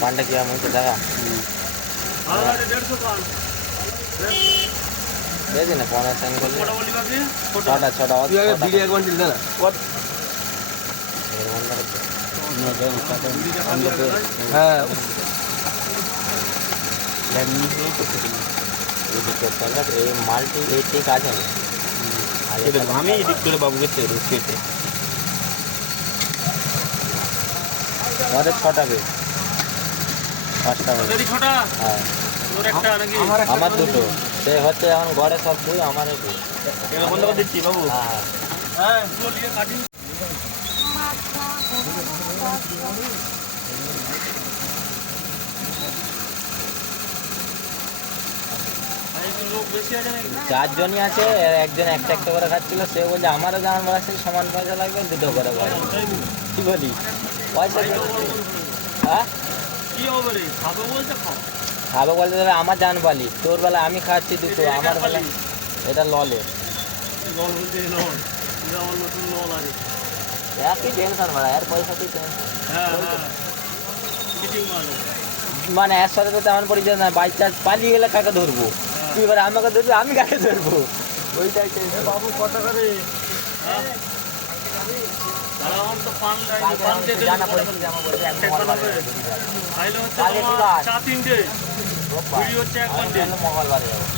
পানটা কি মুখে দেখা দেখি না 15 সেকেন্ড করলে ছটা ভিডিও এক বান্ডিল দেনা হ্যাঁ এই মালটি এই ঠিক আছে আমি এডিট করে বাবুকে কেটে আমাদের 6টা বেশ 5টা হ্যাঁ আমার দুটো সে হচ্ছে এখন ঘরে সব দুই আমার দুই বন্ধ করে দিচ্ছি বাবু হ্যাঁ হ্যাঁ চারজনই আছে আর একজন একটা একটা করে খাচ্ছিল সে বলছে আমারও যেমন বলা সমান পয়সা লাগবে দুটো করে কি বলি পয়সা হ্যাঁ খাবো বলতে দেবে আমার জান পালি তোর বেলা আমি খাচ্ছি দুটো আমার বেলা এটা ললে একই টেনশন মারা এর পয়সাতেই টেনশন মানে এর সাথে তো তেমন পরিচয় না বাই চান্স পালিয়ে গেলে কাকে ধরবো তুই এবার আমাকে ধরবি আমি কাকে ধরবো ওইটাই বাবু কত করে মঙ্গলবারে যাবো